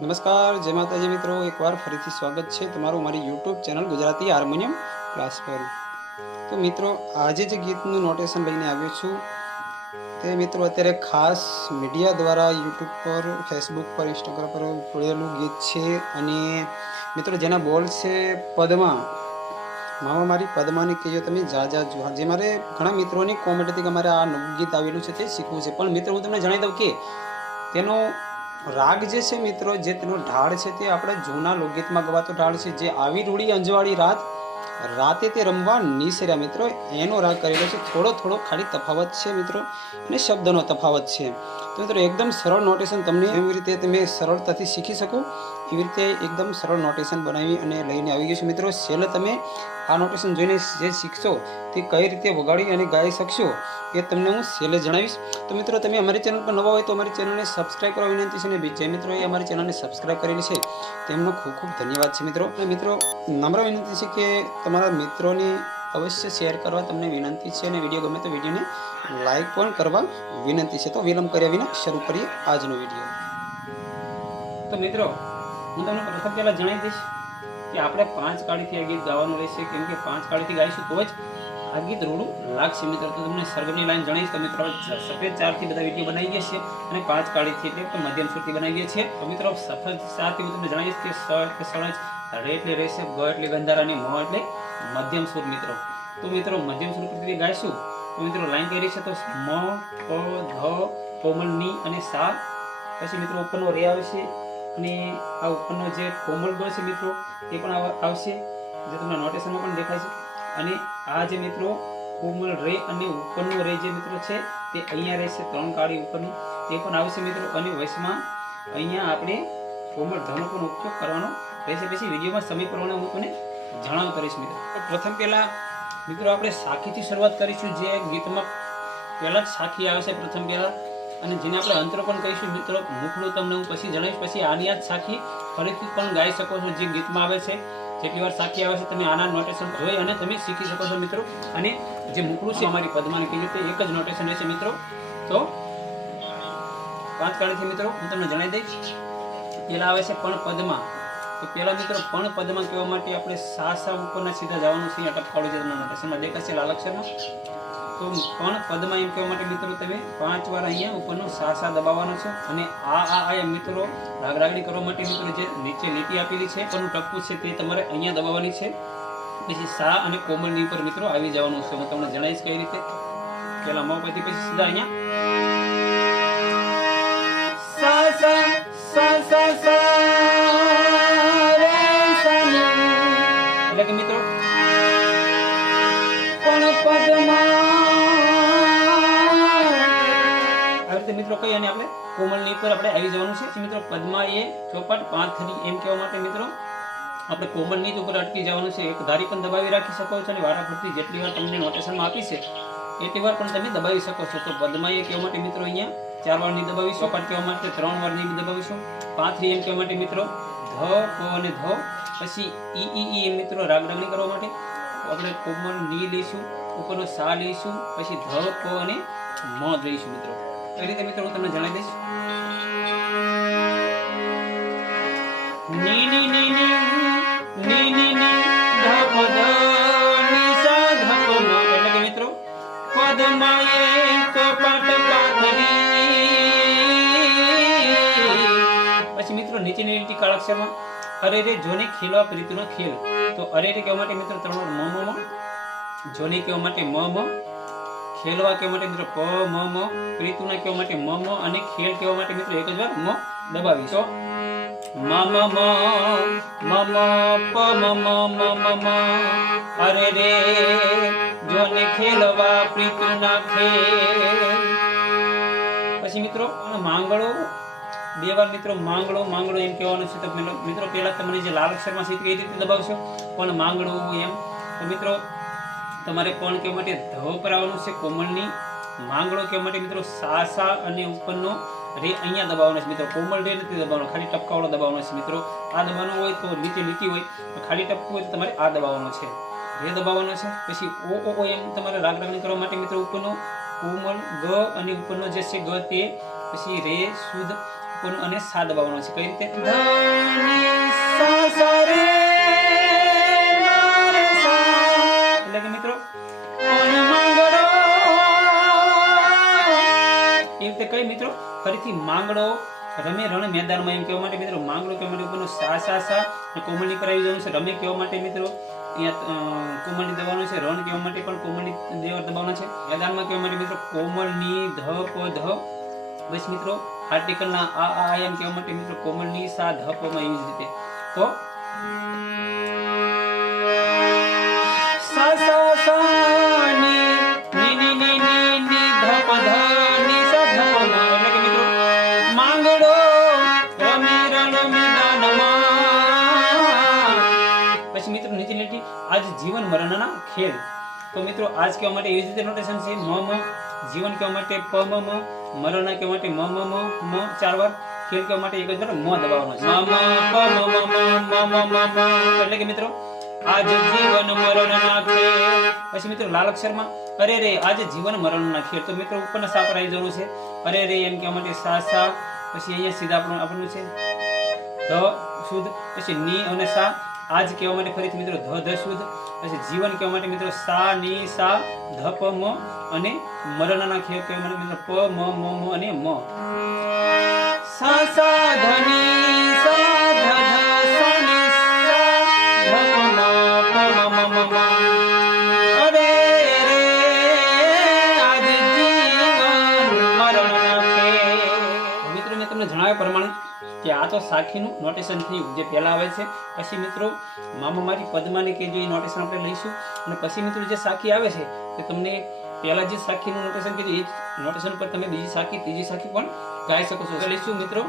નમસ્કાર, જય માતાજી મિત્રો. એકવાર ફરીથી સ્વાગત છે તમારું મારી YouTube channel Gujarati harmonium class પર. તો મિત્રો, આજે જે ગીતનું નોટેશન લઈને આવ્યો છું, તે મિત્રો અત્યારે ખાસ મીડિયા દ્વારા યુટ્યુબ પર ફેસબુક પર ઇન્સ્ટાગ્રામ પર પડેલું ગીત છે અને મિત્રો, જેના બોલ છે પદ્મા. મામા મારી પદ્માને કહેજો તમે, જા જા, જુહાર. જે મારે ઘણા મિત્રોની કોમેન્ટ કે મારે આ ગીત આવેલું છે તે શીખવું છે. પણ મિત્રો, હું તમને જણાવી દઉં કે તેનો રાગ જે છે મિત્રો, જે તેનો ઢાળ છે તે આપણે જૂના લોકગીતમાં ગવાતો ઢાળ છે. જે આવી રૂડી અંજવાળી રાત, રાતે તે રમવા નિસર્યા મિત્રો, એનો રાગ કરેલો છે. થોડો થોડો ખાલી તફાવત છે મિત્રો અને શબ્દનો તફાવત છે. તો મિત્રો, એકદમ સરળ નોટેશન તમને એવી રીતે તમે સરળતાથી શીખી શકો. એવી રીતે એકદમ સરળ નોટેશન બનાવી અને લઈને આવી ગયું છે. મિત્રો, છેલ્લે તમે આ નોટેશન જોઈને જે શીખશો તે કઈ રીતે વગાડી અને ગાઈ શકશો એ તમને હું છેલ્લે જણાવીશ. તો મિત્રો, તમે અમારી ચેનલ પર નવા હોય તો અમારી ચેનલને સબસ્ક્રાઈબ કરવા વિનંતી છે અને જે મિત્રોએ અમારી ચેનલને સબસ્ક્રાઈબ કરેલી છે, તેમનો ખૂબ ખૂબ ધન્યવાદ છે મિત્રો. અને મિત્રો, નમ્ર વિનંતી છે કે તમારા મિત્રોની અવશ્ય શેર કરવા તમને વિનંતી છે અને વીડિયો ગમે તો વિડીયોને લાઇક પણ કરવા વિનંતી છે. તો વિલંબ કર્યા વિના શરૂ કરીએ આજનો વીડિયો તો મિત્રો, હું તમને પ્રથમ પહેલાં જણાવી દઈશ કે આપણે પાંચ કાળીથી આ ગીત ગાવાનું રહેશે. કેમ કે પાંચ કાળીથી ગાઈશું તો જ આ ગીત રોડું લાગશે મિત્રો. તો તમને સરગમની લાઈન જણાવીશ. તો મિત્રો, સફેદ ચારથી બધા વીડિયો બનાવી ગયા છીએ અને પાંચ કાળીથી એટલે તો મધ્યમ સુરથી બનાવીએ છીએ તો મિત્રો, સફેદ ચારથી હું તમને જણાવીશ કે સ એટલે સણજ રે એટલે રહેશે ગ એટલે ગંધારા અને મ એટલે મધ્યમ સુર મિત્રો. તો મિત્રો, મધ્યમ સુર પરથી ગાઈશું. તો મિત્રો લાઈન કરી છે? તો મ, પ ધ કોમલ, ની અને સા. પછી મિત્રો, ઉપરનો રે આવશે અને આ ઉપરનો જે કોમલ ગ છે મિત્રો, એ પણ આવશે. જે તમને નોટેશનમાં પણ દેખાય છે. અને આ જે મિત્રો, કોમલ રે અને ઉપરનો રે જે મિત્રો છે, તે અહીંયા રહેશે, ત્રણ કાળી ઉપરની. તે પણ આવશે મિત્રો, અને વયસમાં અહીંયા આપણે કોમલ ધનો પણ ઉપયોગ કરવાનો રહેશે. પછી વિડીયોમાં સમય પ્રમાણે હું તમને જણાવ કરીશ મિત્રો. પ્રથમ પહેલા, મિત્રો આપણે સાખીથી શરૂઆત કરીશું જે ગીતમાં પહેલાં જ સાખી આવશે પ્રથમ પહેલાં. અને જેને આપણે અંતરો પણ કહીશું મિત્રો મુખડું તમને હું પછી જણાવીશ. પછી આની યાદ સાખી ફરીથી પણ ગાઈ શકો છો જે ગીતમાં આવે છે. જેટલી વાર સાખી આવે છે, તમે આના નોટેશન જોઈ અને તમે શીખી શકો છો, મિત્રો. અને જે મુખડું છે અમારી પદ્માને કીધું તે એક જ નોટેશન રહેશે, મિત્રો. તો પાંચ કાળીથી મિત્રો, હું તમને જણાવી દઈશ. પેલા આવે છે પણ પદમાં. તો પેલા મિત્રો પણ પદમાં કહેવા માટે આપણે સા સા ઉપરના સીધા જવાનું છે, અહીંયા ટપકાળું છે તમને નોટેશનમાં દેખાશે છે અક્ષરમાં તો પણ પદમાં એમ કહેવા માટે મિત્રો તમે પાંચ વાર અહીંયા ઉપરનો સા સા દબાવવાનો છે અને આ આ આ મિત્રો રાગ રાગડી કરવા માટે મિત્રો જે નીચે લીટી આપેલી છે, ઉપરનું ટપકું છે તે તમારે અહીંયા દબાવવાની છે. પછી સા અને કોમળની ઉપર મિત્રો આવી જવાનું છે. હું તમને જણાવીશ કઈ રીતે. પહેલાં મો પછી સીધા અહીંયા. એટલે કે મિત્રો? પણ પદમાં આવી મિત્રો કઈ અને આપણે કોમલની ઉપર આપણે આવી જવાનું છે. મિત્રો પદમાં એ ચોપાટ પાંથરી એમ કહેવા માટે મિત્રો આપણે કોમલની જ ઉપર અટકી જવાનું છે. એક ધારી પણ દબાવી રાખી શકો છો અને વારાફરતી જેટલી વાર તમને નોટેશનમાં આપી છે એટલી વાર પણ તમે દબાવી શકો છો. તો પદમાં એ કહેવા માટે મિત્રો અહીંયા ચાર વાર નહીં દબાવી ચોપાટ કહેવા માટે ત્રણ વારની દબાવીશું. પાંથરી એમ કહેવા માટે મિત્રો ધ અને ધ. પછી ઈ ઈ ઈ મિત્રો રાગ રાગણી કરવા માટે આપણે કોમનની લઈશું, ઉપરનો સા લઈશું, પછી ધ, પ અને મ લઈશું મિત્રો. એ રીતે મિત્રો હું તમને જણાવી દઈશ. ની ની ની ની ની ની ની, ધ, પ, ધ, ની, સા, ધ, પ, મ. એટલે કે મિત્રો પદમાએ કપટ પાથરી પછી મિત્રો નીચેની લીટી કાળાક્ષરમાં અરે રે, જોને ખીલવા પ્રીતનો ખીલ. તો અરે રે કહેવા માટે મિત્રો ત્રણ મ મ જોને કહેવા માટે મ મ. ખેલવા કહેવા માટે મિત્રો પ, મ મ. પ્રીતુના કહેવા માટે મ મ. અને ખેલ કહેવા માટે મિત્રો એક જ વાર મ દબાવી તો મ મ મ. મ મ, પ, મ મ મ મ મ અરે રે, જોને ખેલવા પ્રીતુના ખેલ. પછી મિત્રો માંગળો બે વાર મિત્રો માંગડો માંગડો એમ કહેવાનું છે. તો મિત્રો, પહેલાં તમને જે લાલ અક્ષરમાં છે કઈ રીતે દબાવશો? પણ માંગડો એમ. તો મિત્રો, તમારે કોણ કહેવા માટે ધ પર આવવાનું છે? કોમળની માંગડો કહેવા માટે મિત્રો, સા અને ઉપરનો રે અહીંયા દબાવવાનો છે. મિત્રો, કોમળ રે નથી દબાવવાનો, ખાલી ટપકાવાળો દબાવવાનો છે. મિત્રો, આ દબાવવાનો હોય તો નીચે લીટી હોય, તો ખાલી ટપકું હોય તો તમારે આ દબાવવાનો છે. રે દબાવવાનો છે. પછી ઓ ઓ ઓ એમ તમારે રાગ રાગણી કરવા માટે મિત્રો, ઉપરનો કોમળ ગ અને ઉપરનો જે છે ગ તે, પછી રે, શુદ્ધ પ અને સા દબાવવાનો છે. કઈ રીતે? કઈ મિત્રો? ફરીથી માંગડો રમે રણ મેદાનમાં એમ કહેવા માટે મિત્રો માંગડો કહેવા માટે ઉપરનો સા સા સા અને કરાવી જવાનું છે. રમે કહેવા માટે મિત્રો અહીંયા અ, દબાવવાનું છે. રણ કહેવા માટે પણ કોમલની દેવર દબાવવાના છે. મેદાનમાં કહેવા માટે મિત્રો કોમળની ધ પ ધ બસ મિત્રો આર્ટિકલના આ આ એમ કહેવા માટે મિત્રો કોમલની સા ધ પ માં એવી જ રીતે. તો સા સા સા ની ની ની ની ની ની ધ ધ ની સા ધ પ એટલે કે મિત્રો માંગડો રમે રણ મેદાનમાં પછી મિત્રો નીચે લીટી આજ જીવન મરણના ખેલ. તો મિત્રો આજ કહેવા માટે એવી જ રીતે નોટેશન છે મ મ જીવન કહેવા માટે પ મ મ મરણ કહેવા માટે મ મ મ મ ચાર વાર ખેલ કહેવા માટે એક જ વાર મ દબાવવાનો છે મ મ મ મ મ મ એટલે કે મિત્રો આજ જીવન મરણના ખેલ પછી મિત્રો લાલ અક્ષરમાં અરે રે આજ જીવન મરણના ખેલ તો મિત્રો ઉપરના સા પર આવી જરૂર છે અરે રે એમ કહેવા માટે સા સા પછી અહીંયા સીધા આપણું આપણું છે ધ શુદ્ધ પછી ની અને સા આજ કહેવા માટે ફરીથી મિત્રો ધ ધ શુદ્ધ પછી જીવન કહેવા માટે મિત્રો સા ની સા ધ પ મ અને મરણના ખેલ કહેવા માટે મિત્રો પ મ મ મ અને મ સા સા ધ સાખીનું નોટેશન થયું જે પહેલા આવે છે. પછી મિત્રો, મામા મારી પદ્માને કે જો એ નોટેશન આપણે લઈશું. અને પછી મિત્રો જે સાખી આવે છે તે તમને પહેલા જે સાખીનું નોટેશન કીધું, એ જ નોટેશન પર તમે બીજી સાખી, ત્રીજી સાખી પણ ગાઈ શકો છો. લઈશું મિત્રો,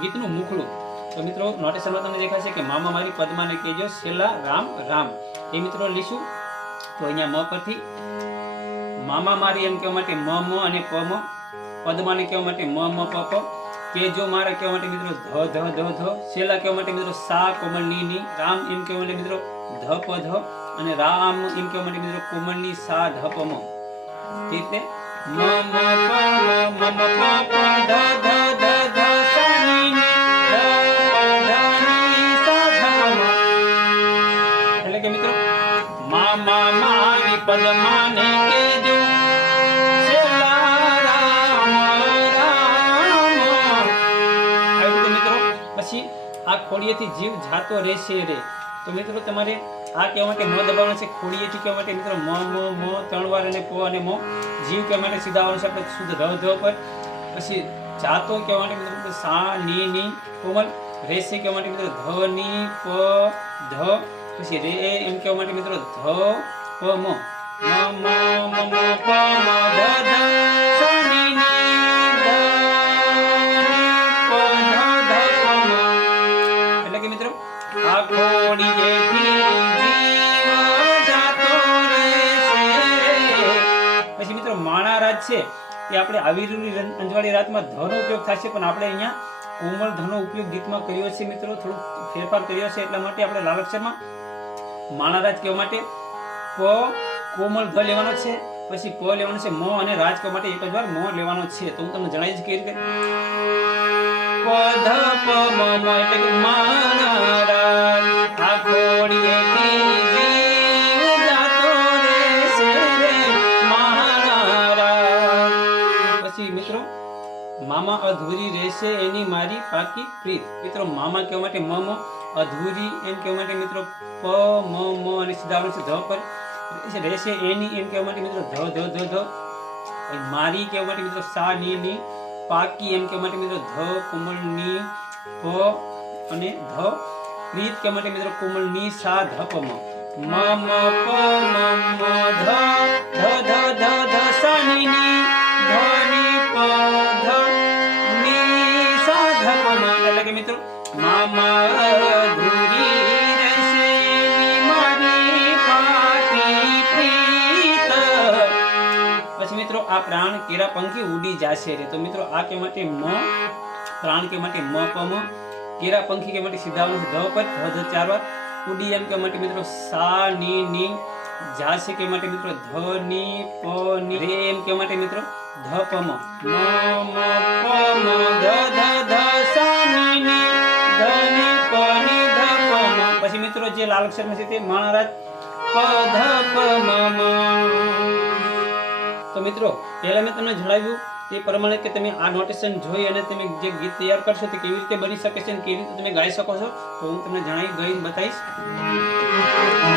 ગીતનું મુખલું તો મિત્રો નોટેશનમાં તમને દેખાશે કે મામા મારી પદ્માને કહેજો, છેલ્લા રામ રામ. એ મિત્રો લઈશું. તો અહીંયા મ પરથી મામા મારી એમ કહેવા માટે મ મ અને પ, મ. પદ્માને કહેવા માટે મ મ, પ પ. કેજો મારા કહેવા માટે મિત્રો ધ ધ ધ ધ શેલા કહેવા માટે મિત્રો સા, કોમળ, ની ની, રામ એમ કહેવા માટે મિત્રો ધ, પ, ધ અને રામ એમ કહેવા માટે મિત્રો કોમળ, ની, સા, ધ, પ, મ. રીતે મ મ, પ, મ મ પ, ધ ધ. ખોડિયેથી જીવ જાતો રહેશે રે. તો મિત્રો તમારે આ કહેવા માટે મ દબાવવાનું છે. ખોડિયેથી કહેવા માટે મિત્રો મ મ મ, ત્રણ વાર અને પો અને મો. જીવ કહેવા માટે સીધા આવવાનું છે શુદ્ધ ધવ ધવ પર પછી જાતો કહેવા માટે મિત્રો સા, ની ની કોમલ રહેશે કહેવા માટે મિત્રો ધ, ની, પ, ધ. પછી રે એમ કહેવા માટે મિત્રો ધ, પ મ મ મ મ, પ, મ, ધ ધ. રાજ છે એ આપણે આવીરુની અંજવાળી રાતમાં ધનો ઉપયોગ થશે પણ આપણે અહીંયા કોમળ ધનો ઉપયોગ ગીતમાં કર્યો છે મિત્રો, થોડુંક ફેરફાર કર્યો છે, એટલા માટે આપણે લાલ અક્ષરમાં માણારાજ કહેવા માટે પ, કોમળ ધ લેવાનો છે, પછી કો લેવાનો છે, મ અને રાજ કહેવા માટે એક જ વાર મ લેવાનો છે. તો હું તમને જણાવીશ કેવી રીતે. પ, ધ, પ, મ એટલે કે માણારાજ રહેશે એની મારી પાકી પ્રીત. મિત્રો, મામા કહેવા માટે મ મ, અધૂરી, એમ કહેવા માટે મિત્રો, પ, મ મ અને સીધા આવડે છે ધ પર. રહેશે એની, એમ કહેવા માટે મિત્રો, ધ ધ ધ ધ. મારી કહેવા માટે મિત્રો, સા ની ની પાકી, એમ કહેવા માટે મિત્રો, ધ કોમળની, પ અને ધ. પ્રીત કહેવા માટે મિત્રો કોમળની સા, ધ, પ મ મ, પ, મ મ, ધ ધ ધ. આ પ્રાણ કેરા પંખી ઉડી જશે રે. તો મિત્રો, આ કે માટે મ, પ્રાણ કે માટે મ પમ કેરા પંખી કે માટે સીધાવાનું ધ પર ધ ચાર વાર ઉડી એમ કે માટે મિત્રો, સા, ની ની જાશે કે માટે મિત્રો, ધ, ની, પ, ની, રે એમ કે માટે મિત્રો, ધ, પ, મ. મ પ ધ ધ ધ, સા, ની ની, ધ, ની, પ, ની, ધ, પ પછી મિત્રો, જે લાલ અક્ષરમાં છે તે મહારાજ, પ, ધ, પ મ. તો મિત્રો પહેલા મેં તમને જણાવ્યું તે પ્રમાણે કે તમે આ નોટેશન જોઈ અને તમે જે ગીત તૈયાર કરશો તે કેવી રીતે બની શકે છે અને કેવી રીતે તમે ગાઈ શકો છો તો હું તમને જણાવી ગઈ બતાવીશ.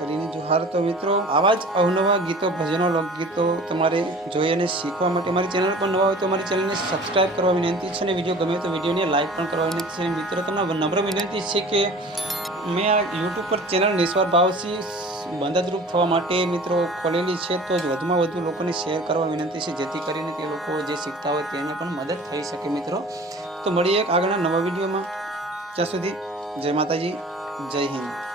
કરીને જો હાર તો મિત્રો, આવા જ અવનવા ગીતો, ભજનો, લોકગીતો તમારે જોઈ અને શીખવા માટે મારી ચેનલ પર નવા હોય તો મારી ચેનલને સબસ્ક્રાઈબ કરવા વિનંતી છે અને વીડિયો ગમે તો વિડીયોને લાઇક પણ કરવા વિનંતી છે. મિત્રો, તમને નમ્ર વિનંતી છે કે મેં આ યુટ્યુબ પર ચેનલ નિસ્વાર ભાવથી મદદરૂપ થવા માટે મિત્રો ખોલેલી છે, તો જ વધુમાં વધુ લોકોને શેર કરવા વિનંતી છે, જેથી કરીને તે લોકો જે શીખતા હોય તેને પણ મદદ થઈ શકે મિત્રો. તો મળીએ એક આગળના નવા વિડીયોમાં. ત્યાં સુધી જય માતાજી, જય હિન્દ.